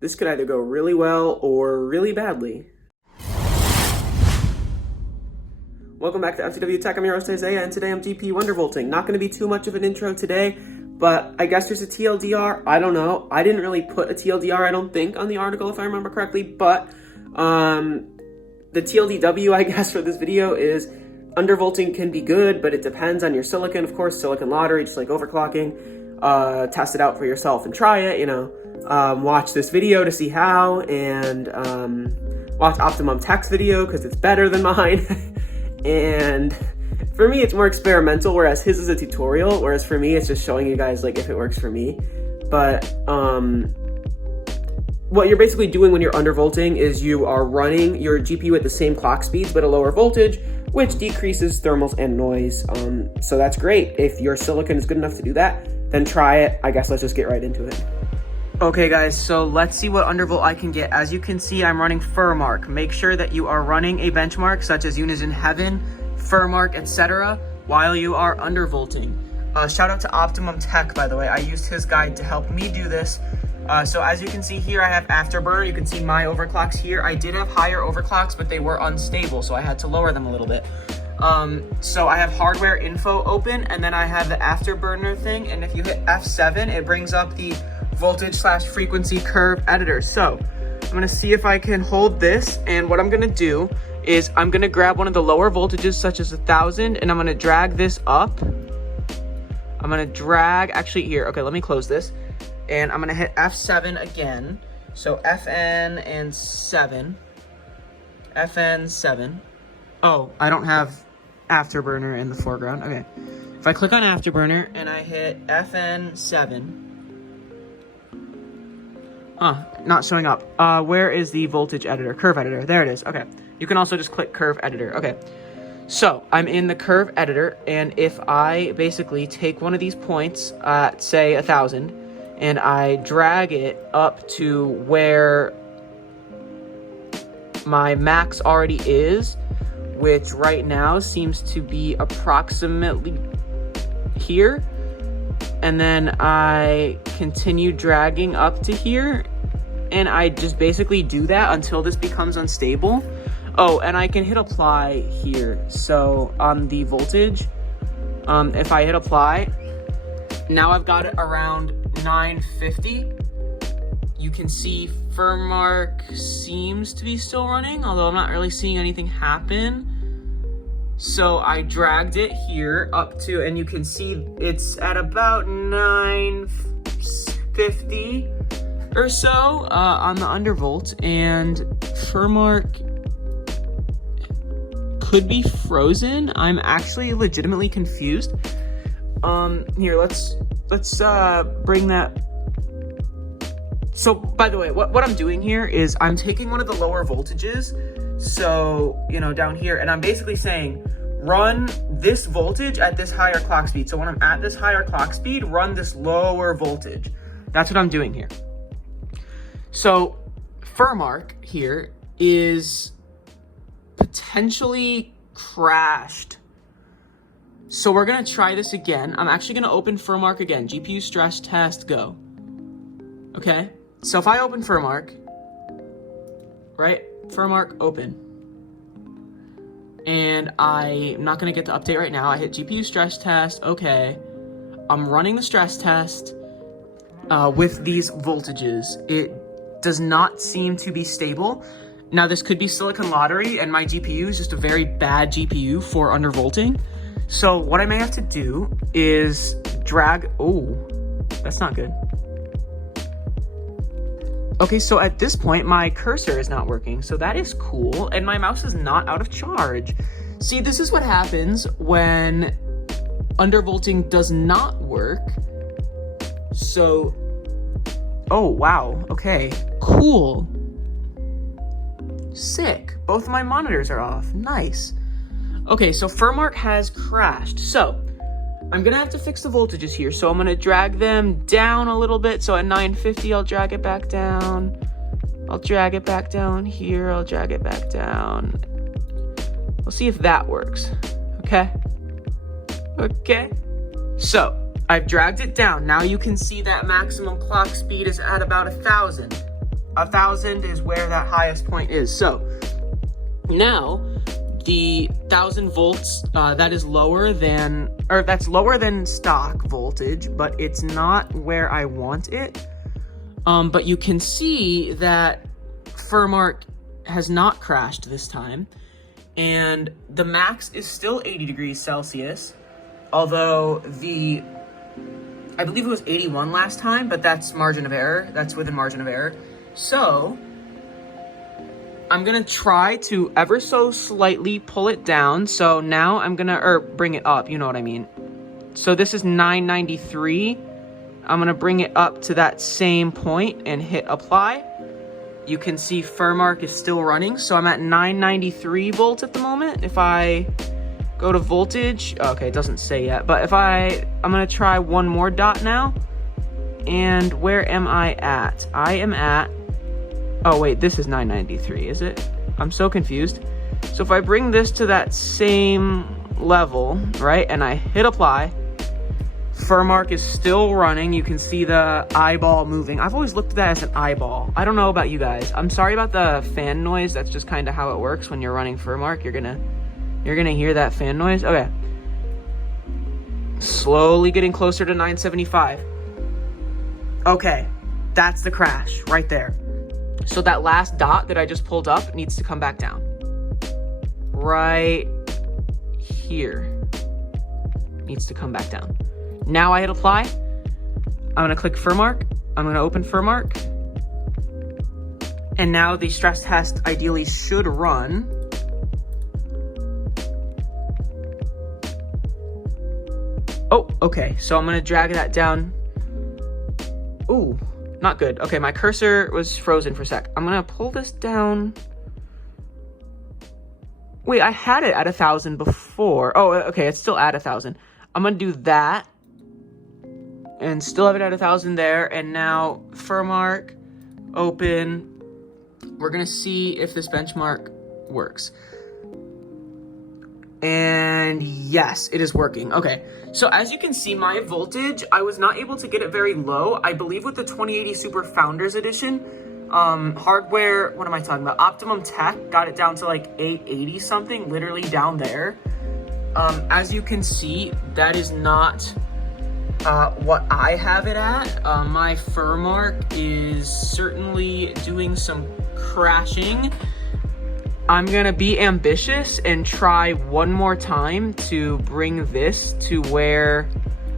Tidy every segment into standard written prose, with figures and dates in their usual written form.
This could either go really well or really badly. Welcome back to FTW Tech. I'm your host Isaiah, and today I'm GPU undervolting. Not going to be too much of an intro today, but I guess there's a TLDR. I don't know. I didn't really put a TLDR, I don't think, on the article if I remember correctly, but the TLDW, I guess, for this video is undervolting can be good, but it depends on your silicon. Of course, silicon lottery, just like overclocking. Test it out for yourself and try it, you know. Watch this video to see how, and watch Optimum Tech's video because it's better than mine. And for me, it's more experimental, whereas his is a tutorial, whereas for me, it's just showing you guys like if it works for me. But what you're basically doing when you're undervolting is you are running your GPU at the same clock speeds but a lower voltage, which decreases thermals and noise. So that's great. If your silicon is good enough to do that, then try it. I guess let's just get right into it. Okay guys, so let's see what undervolt I can get. As you can see, I'm running Furmark. Make sure that you are running a benchmark such as Unison Heaven, Furmark, etc. while you are undervolting. Shout out to Optimum Tech, by the way. I used his guide to help me do this. So as you can see here, I have Afterburner. You can see my overclocks here. I did have higher overclocks, but they were unstable, so I had to lower them a little bit. So I have hardware info open, and then I have the Afterburner thing, and if you hit F7, it brings up the voltage/frequency curve editor. So I'm gonna see if I can hold this, and what I'm gonna do is I'm gonna grab one of the lower voltages such as 1000, and I'm gonna drag this up. I'm gonna drag, actually here, okay, let me close this, and I'm gonna hit F7 again. So FN and 7, FN 7. Oh, I don't have Afterburner in the foreground. Okay, if I click on Afterburner and I hit FN 7, not showing up. Where is the voltage editor? Curve editor. There it is. Okay. You can also just click curve editor. Okay. So I'm in the curve editor, and if I basically take one of these points at say 1000 and I drag it up to where my max already is, which right now seems to be approximately here, and then I continue dragging up to here, and I just basically do that until this becomes unstable. Oh, and I can hit apply here. So on the voltage, if I hit apply, now I've got it around 950. You can see Furmark seems to be still running, although I'm not really seeing anything happen. So I dragged it here up to, and you can see it's at about 950 or so on the undervolt, and Furmark could be frozen. I'm actually legitimately confused. Here, let's bring that. So by the way, what I'm doing here is I'm taking one of the lower voltages, so, you know, down here, and I'm basically saying, run this voltage at this higher clock speed. So when I'm at this higher clock speed, run this lower voltage. That's what I'm doing here. So Furmark here is potentially crashed. So we're gonna try this again. I'm actually gonna open Furmark again. GPU stress test, go. Okay, so if I open Furmark, right? Furmark open. And I'm not gonna get to update right now. I hit GPU stress test, okay. I'm running the stress test with these voltages. It does not seem to be stable. Now this could be silicon lottery, and my GPU is just a very bad GPU for undervolting. So what I may have to do is drag, oh, that's not good. Okay, so at this point, my cursor is not working, so that is cool, and my mouse is not out of charge. See, this is what happens when undervolting does not work. So, oh, wow, okay, cool. Sick, both of my monitors are off, nice. Okay, so Furmark has crashed, so I'm gonna have to fix the voltages here. So I'm gonna drag them down a little bit. So at 950, I'll drag it back down. I'll drag it back down here. I'll drag it back down. We'll see if that works. Okay. Okay. So I've dragged it down. Now you can see that maximum clock speed is at about 1000. 1,000 is where that highest point is. So now the 1,000 volts, that's lower than stock voltage, but it's not where I want it. But you can see that Furmark has not crashed this time, and the max is still 80 degrees Celsius, although I believe it was 81 last time, but that's margin of error. That's within margin of error. So I'm gonna try to ever so slightly pull it down. So now I'm gonna, bring it up, you know what I mean. So this is 993. I'm gonna bring it up to that same point and hit apply. You can see Furmark is still running. So I'm at 993 volts at the moment. If I go to voltage, okay, it doesn't say yet, but I'm gonna try one more dot now. And where am I at? I am at, oh wait, this is 993, is it? I'm so confused. So if I bring this to that same level, right, and I hit apply, Furmark is still running. You can see the eyeball moving. I've always looked at that as an eyeball. I don't know about you guys. I'm sorry about the fan noise. That's just kind of how it works when you're running Furmark. You're gonna hear that fan noise. Okay. Slowly getting closer to 975. Okay, that's the crash right there. So that last dot that I just pulled up needs to come back down. Right here. Needs to come back down. Now I hit apply. I'm gonna click Furmark. I'm gonna open Furmark. And now the stress test ideally should run. Oh, okay, so I'm gonna drag that down. Ooh, not good. Okay, my cursor was frozen for a sec. I'm gonna pull this down. Wait, I had it at 1,000 before. Oh, okay, it's still at 1,000. I'm gonna do that. And still have it at 1,000 there. And now Furmark, open. We're gonna see if this benchmark works. And yes, it is working. Okay, so as you can see, my voltage, I was not able to get it very low. I believe with the 2080 Super Founders Edition, hardware, what am I talking about? Optimum Tech got it down to like 880 something, literally down there. As you can see, that is not what I have it at. My Furmark is certainly doing some crashing. I'm gonna be ambitious and try one more time to bring this to where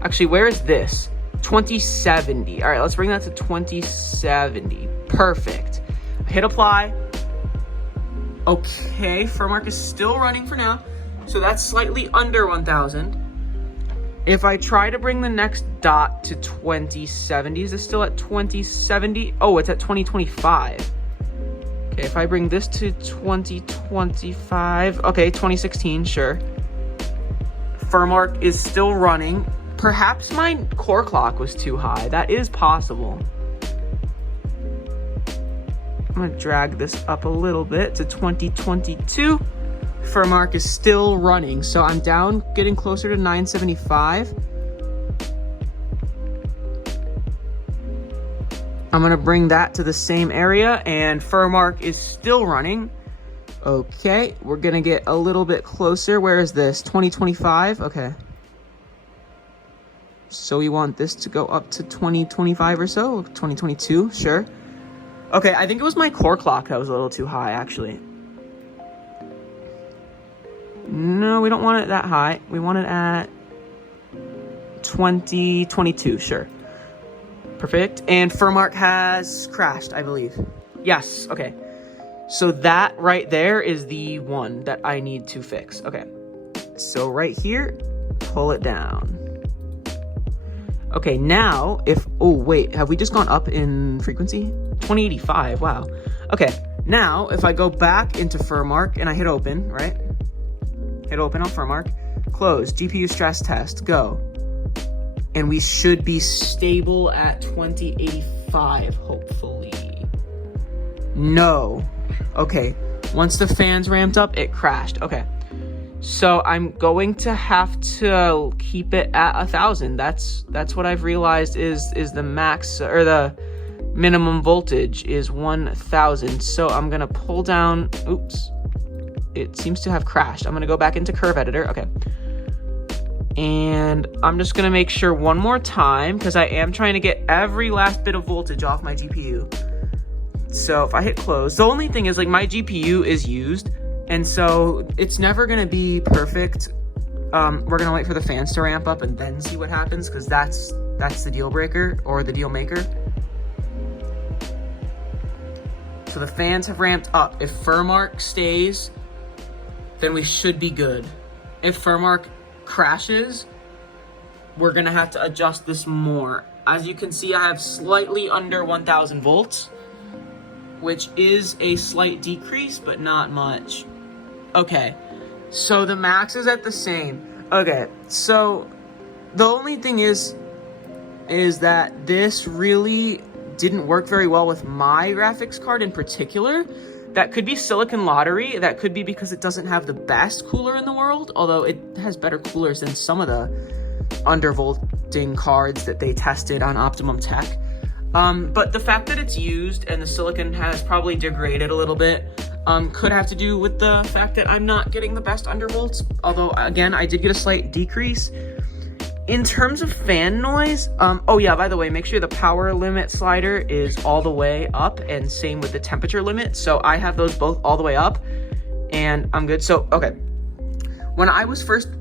is this? 2070. All right, let's bring that to 2070. Perfect. Hit apply. Okay, Furmark is still running for now. So that's slightly under 1,000. If I try to bring the next dot to 2070, is it still at 2070? Oh, it's at 2025. Okay, if I bring this to 2025, okay, 2016, sure. Furmark is still running. Perhaps my core clock was too high. That is possible. I'm gonna drag this up a little bit to 2022. Furmark is still running, so I'm down, getting closer to 975. I'm gonna bring that to the same area, and Furmark is still running. Okay, we're gonna get a little bit closer. Where is this? 2025? Okay. So we want this to go up to 2025 or so? 2022, sure. Okay, I think it was my core clock that was a little too high, actually. No, we don't want it that high. We want it at 2022, sure. Perfect. And Furmark has crashed, I believe. Yes, okay. So that right there is the one that I need to fix. Okay. So right here, pull it down. Okay, now if, oh wait, have we just gone up in frequency? 2085, wow. Okay, now if I go back into Furmark and I hit open, right? Hit open on Furmark, close, GPU stress test, go. And we should be stable at 2085, hopefully. No. Okay, once the fans ramped up, it crashed. Okay, so I'm going to have to keep it at 1,000. That's what I've realized is the max, or minimum voltage is 1000. So I'm gonna pull down, oops, it seems to have crashed. I'm gonna go back into curve editor, okay. And I'm just gonna make sure one more time, because I am trying to get every last bit of voltage off my GPU. So if I hit close, the only thing is like my GPU is used, and so it's never gonna be perfect. We're gonna wait for the fans to ramp up and then see what happens, because that's the deal breaker, or the deal maker. So the fans have ramped up. If Furmark stays, then we should be good. If Furmark crashes, we're gonna have to adjust this more. As you can see, I have slightly under 1000 volts, which is a slight decrease, but not much. Okay, so the max is at the same. Okay, so the only thing is that this really didn't work very well with my graphics card in particular. That could be silicon lottery. That could be because it doesn't have the best cooler in the world, although it has better coolers than some of the undervolting cards that they tested on Optimum Tech. But the fact that it's used and the silicon has probably degraded a little bit could have to do with the fact that I'm not getting the best undervolts, although again, I did get a slight decrease. In terms of fan noise, oh yeah, by the way, make sure the power limit slider is all the way up, and same with the temperature limit. So I have those both all the way up, and I'm good. So, okay. When I first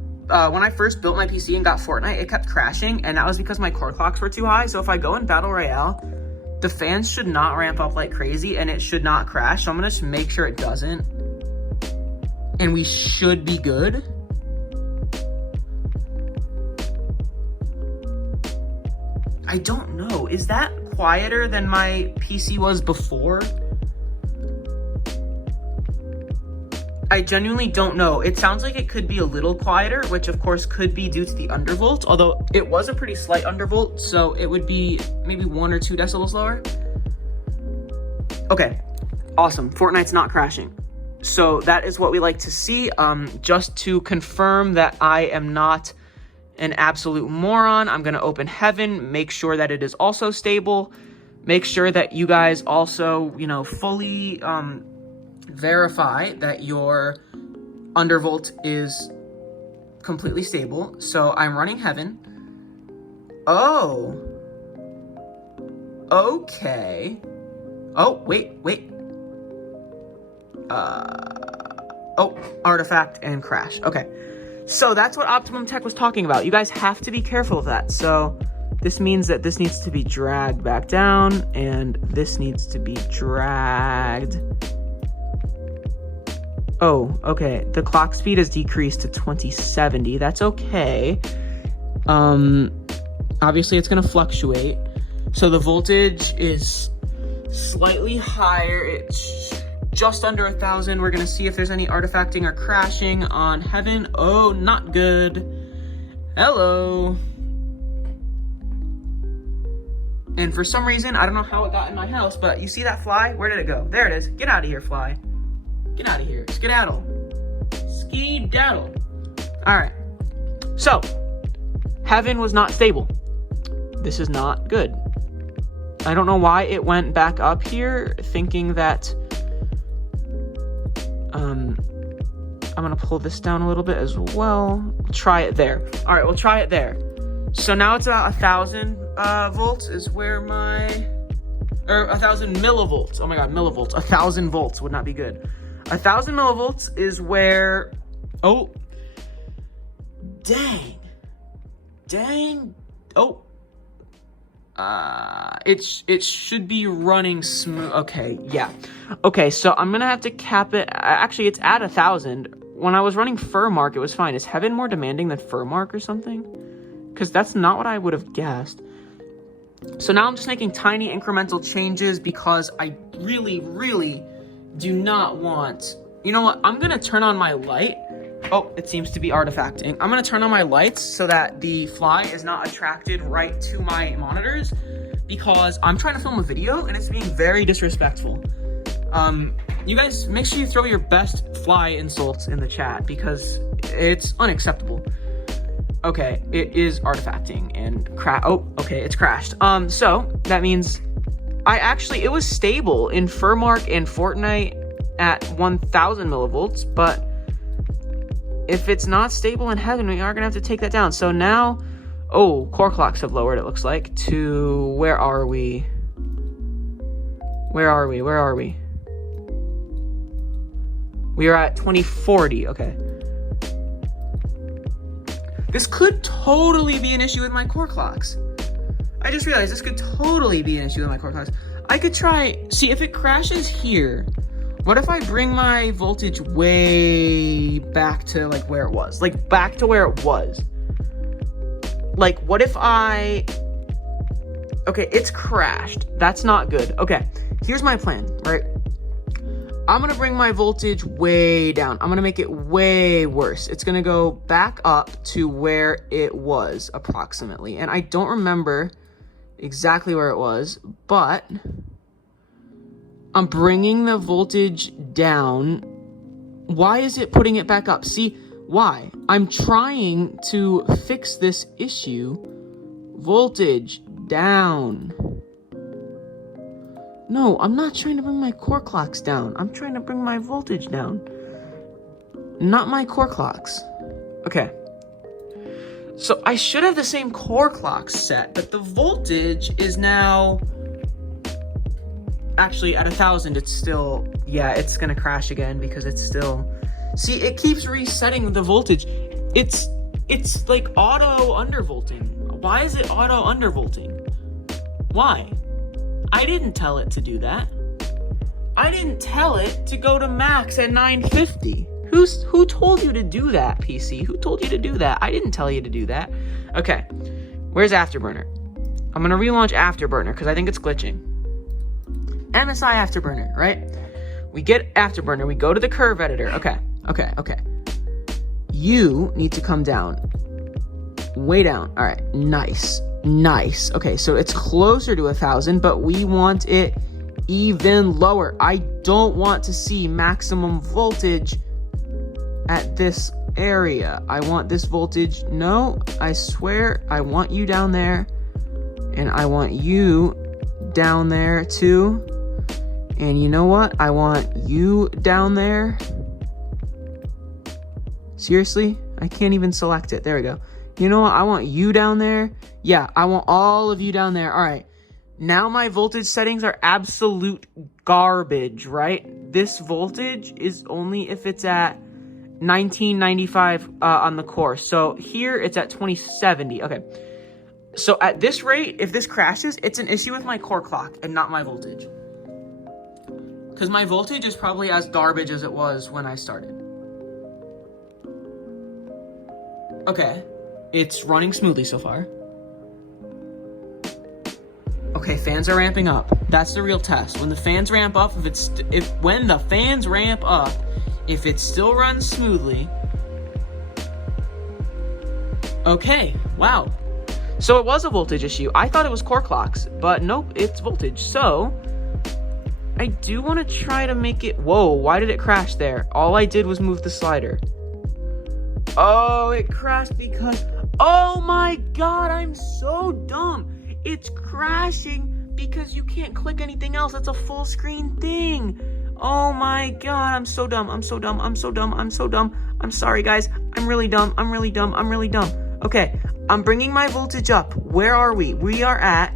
built my PC and got Fortnite, it kept crashing, and that was because my core clocks were too high. So if I go in Battle Royale, the fans should not ramp up like crazy, and it should not crash. So I'm gonna just make sure it doesn't, and we should be good. I don't know. Is that quieter than my PC was before? I genuinely don't know. It sounds like it could be a little quieter, which of course could be due to the undervolt, although it was a pretty slight undervolt, so it would be maybe 1 or 2 decibels lower. Okay, awesome. Fortnite's not crashing. So that is what we like to see. Just to confirm that I am not an absolute moron, I'm gonna open Heaven, make sure that it is also stable, make sure that you guys also, fully verify that your undervolt is completely stable. So I'm running Heaven. Oh. Okay. Oh, wait. Oh, artifact and crash. Okay. So that's what Optimum Tech was talking about. You guys have to be careful of that. So this means that this needs to be dragged back down, and this needs to be dragged. Oh, okay. The clock speed has decreased to 2070. That's okay. Obviously it's gonna fluctuate. So the voltage is slightly higher. It's just under 1000. We're gonna see if there's any artifacting or crashing on Heaven. Oh, not good. Hello. And for some reason, I don't know how it got in my house, but you see that fly? Where did it go? There it is. Get out of here, fly. Get out of here. Skedaddle. Skedaddle. All right. So, Heaven was not stable. This is not good. I don't know why it went back up here, thinking that I'm gonna pull this down a little bit as well. Try it there. All right, we'll try it there. So now it's about 1000 volts is where or 1000 millivolts. Oh my God, millivolts. 1000 volts would not be good. 1000 millivolts is where, oh, dang, oh, it should be running smooth. Okay, yeah. Okay, so I'm gonna have to cap it. Actually, it's at 1000. When I was running Furmark, it was fine. Is Heaven more demanding than Furmark or something? Because that's not what I would have guessed. So now I'm just making tiny incremental changes because I really, really do not want... You know what? I'm gonna turn on my light. Oh, it seems to be artifacting. I'm gonna turn on my lights so that the fly is not attracted right to my monitors, because I'm trying to film a video and it's being very disrespectful. You guys, make sure you throw your best fly insults in the chat because it's unacceptable. Okay, it is artifacting and oh, okay, it's crashed. So that means it was stable in Furmark and Fortnite at 1000 millivolts, but if it's not stable in Heaven, we are gonna have to take that down. So now, oh, core clocks have lowered, it looks like, to, where are we? Where are we? Where are we? We are at 2040, okay. This could totally be an issue with my core clocks. I just realized this could totally be an issue with my core clocks. I could try, see if it crashes here. What if I bring my voltage way back to like where it was? Like back to where it was. Like what if I, okay, it's crashed. That's not good. Okay, here's my plan, right? I'm gonna bring my voltage way down. I'm gonna make it way worse. It's gonna go back up to where it was approximately. And I don't remember exactly where it was, but I'm bringing the voltage down. Why is it putting it back up? See, why? I'm trying to fix this issue. Voltage down. No, I'm not trying to bring my core clocks down. I'm trying to bring my voltage down. Not my core clocks. Okay. So I should have the same core clocks set, but the voltage is now... Actually, at 1000, it's still... Yeah, it's gonna crash again because it's still... See, it keeps resetting the voltage. It's like auto undervolting. Why is it auto undervolting? Why? I didn't tell it to do that. I didn't tell it to go to max at 950. Who told you to do that, PC? Who told you to do that? I didn't tell you to do that. Okay, where's Afterburner? I'm gonna relaunch Afterburner because I think it's glitching. MSI Afterburner, right? We get Afterburner, we go to the curve editor. Okay. You need to come down. Way down. All right, nice. Okay, so it's closer to 1000, but we want it even lower. I don't want to see maximum voltage at this area. I want this voltage. No, I swear, I want you down there, and I want you down there too. And you know what? I want you down there. Seriously? I can't even select it. There we go. You know what? I want you down there. Yeah, I want all of you down there. All right. Now my voltage settings are absolute garbage, right? This voltage is only if it's at 1995 on the core. So here it's at 2070. Okay. So at this rate, if this crashes, it's an issue with my core clock and not my voltage. Because my voltage is probably as garbage as it was when I started. Okay. It's running smoothly so far. Okay, fans are ramping up. That's the real test. When the fans ramp up, if it still runs smoothly. Okay, wow. So it was a voltage issue. I thought it was core clocks, but nope, it's voltage. So I do want to try to make it... Whoa, why did it crash there? All I did was move the slider. Oh, it crashed because... Oh my god, I'm so dumb. It's crashing because you can't click anything else. That's a full screen thing. Oh my god, I'm so dumb. I'm sorry, guys. I'm really dumb. Okay, I'm bringing my voltage up. Where are we? We are at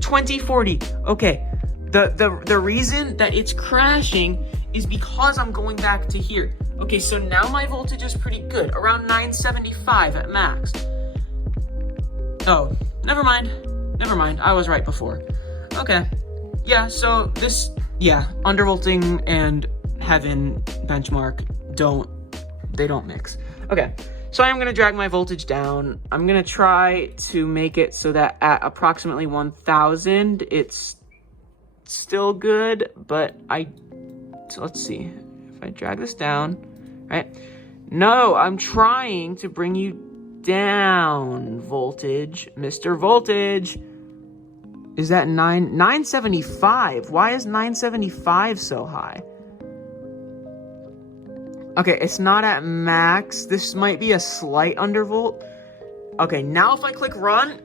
2040. Okay, the reason that it's crashing is because I'm going back to here. Okay, so now my voltage is pretty good, around 975 at max. Oh, never mind, I was right before. Okay, yeah, so this, yeah, undervolting and Heaven benchmark don't mix. Okay, so I'm gonna drag my voltage down. I'm gonna try to make it so that at approximately 1000, it's still good, but so let's see. If I drag this down, right? No, I'm trying to bring you down, voltage. Mr. Voltage. Is that 975? Why is 975 so high? Okay, it's not at max. This might be a slight undervolt. Okay, now if I click run,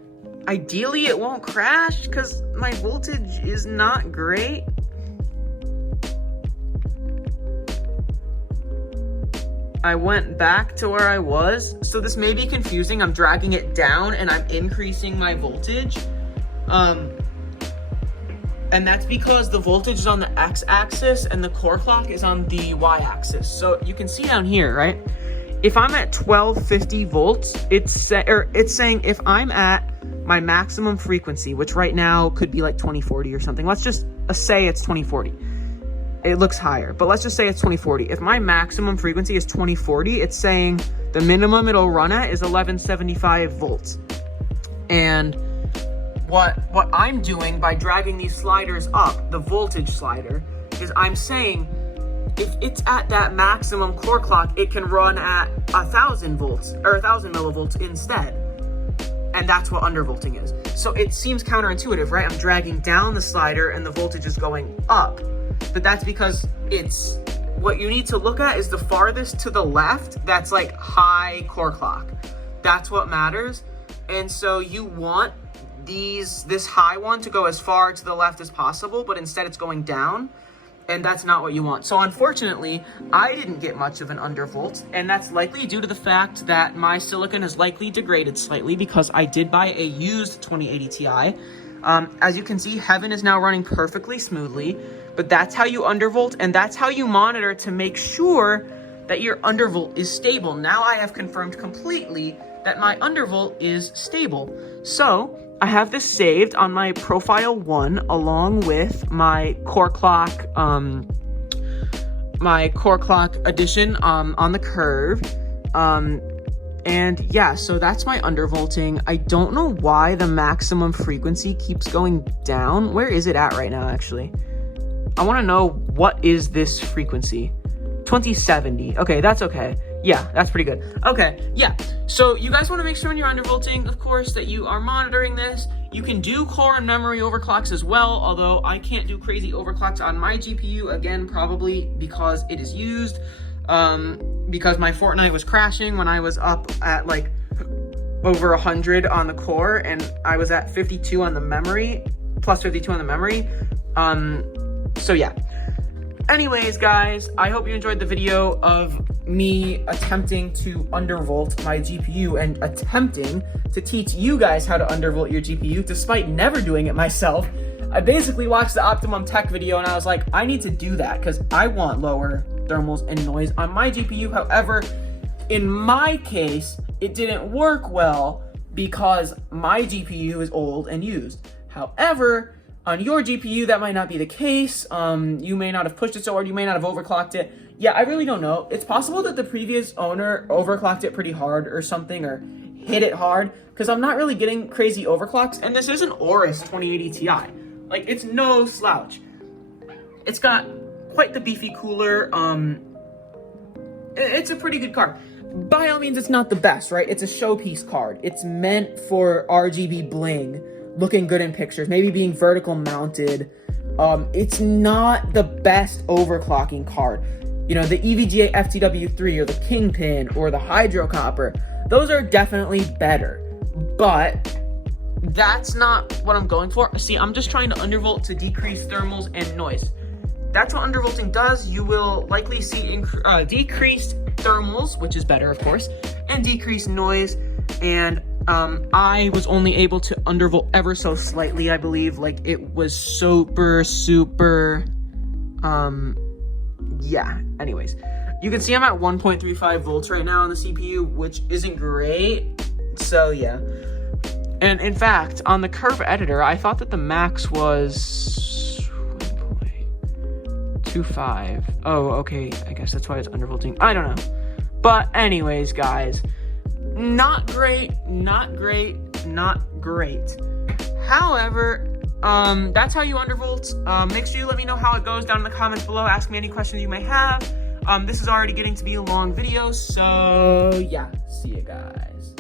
ideally it won't crash because my voltage is not great. I went back to where I was, so this may be confusing. I'm dragging it down and I'm increasing my voltage. And that's because the voltage is on the x-axis and the core clock is on the y-axis. So you can see down here, right? If I'm at 1250 volts, it's saying if I'm at my maximum frequency, which right now could be like 2040 or something. Let's just say it's 2040. It looks higher, but let's just say it's 2040. If my maximum frequency is 2040, it's saying the minimum it'll run at is 1175 volts. And what I'm doing by dragging these sliders up, the voltage slider, is I'm saying if it's at that maximum core clock, it can run at 1000 volts or 1000 millivolts instead. And that's what undervolting is. So it seems counterintuitive, right? I'm dragging down the slider and the voltage is going up. But that's because it's, what you need to look at is the farthest to the left, that's like high core clock. That's what matters. And so you want this high one to go as far to the left as possible, but instead it's going down, and that's not what you want. So unfortunately, I didn't get much of an undervolt, and that's likely due to the fact that my silicon has likely degraded slightly because I did buy a used 2080 Ti. As you can see, Heaven is now running perfectly smoothly, but that's how you undervolt, and that's how you monitor to make sure that your undervolt is stable. Now I have confirmed completely that my undervolt is stable. So I have this saved on my profile 1 along with my core clock addition on the curve. And yeah, so that's my undervolting. I don't know why the maximum frequency keeps going down. Where is it at right now, actually? I want to know, what is this frequency? 2070. Okay, that's okay. Yeah, that's pretty good. Okay, yeah. So you guys want to make sure when you're undervolting, of course, that you are monitoring this. You can do core and memory overclocks as well, although I can't do crazy overclocks on my GPU, again, probably because it is used. Because my Fortnite was crashing when I was up at like over 100 on the core, and I was at 52 on the memory, plus 52 on the memory. So yeah. Anyways, guys, I hope you enjoyed the video of me attempting to undervolt my GPU and attempting to teach you guys how to undervolt your GPU despite never doing it myself. I basically watched the Optimum Tech video and I was like, I need to do that because I want lower thermals and noise on my GPU. However, in my case, it didn't work well because my GPU is old and used. However, on your GPU, that might not be the case. You may not have pushed it so hard, you may not have overclocked it. Yeah, I really don't know. It's possible that the previous owner overclocked it pretty hard or something, or hit it hard, because I'm not really getting crazy overclocks, and this is an Aorus 2080 Ti. Like, it's no slouch. It's got quite the beefy cooler. It's a pretty good card. By all means, it's not the best, right? It's a showpiece card. It's meant for RGB bling, looking good in pictures, maybe being vertical mounted. It's not the best overclocking card. You know, the EVGA FTW3 or the Kingpin or the Hydro Copper, those are definitely better, but that's not what I'm going for. See, I'm just trying to undervolt to decrease thermals and noise. That's what undervolting does. You will likely see decreased thermals, which is better, of course, and decreased noise. And I was only able to undervolt ever so slightly, I believe. Like, it was super, yeah. Anyways, you can see I'm at 1.35 volts right now on the CPU, which isn't great. So, yeah. And in fact, on the curve editor, I thought that the max was 1.25. Oh, okay. I guess that's why it's undervolting. I don't know. But anyways, guys, not great, not great, not great. However, that's how you undervolt. Make sure you let me know how it goes down in the comments below. Ask me any questions you may have. This is already getting to be a long video, so yeah. See you guys.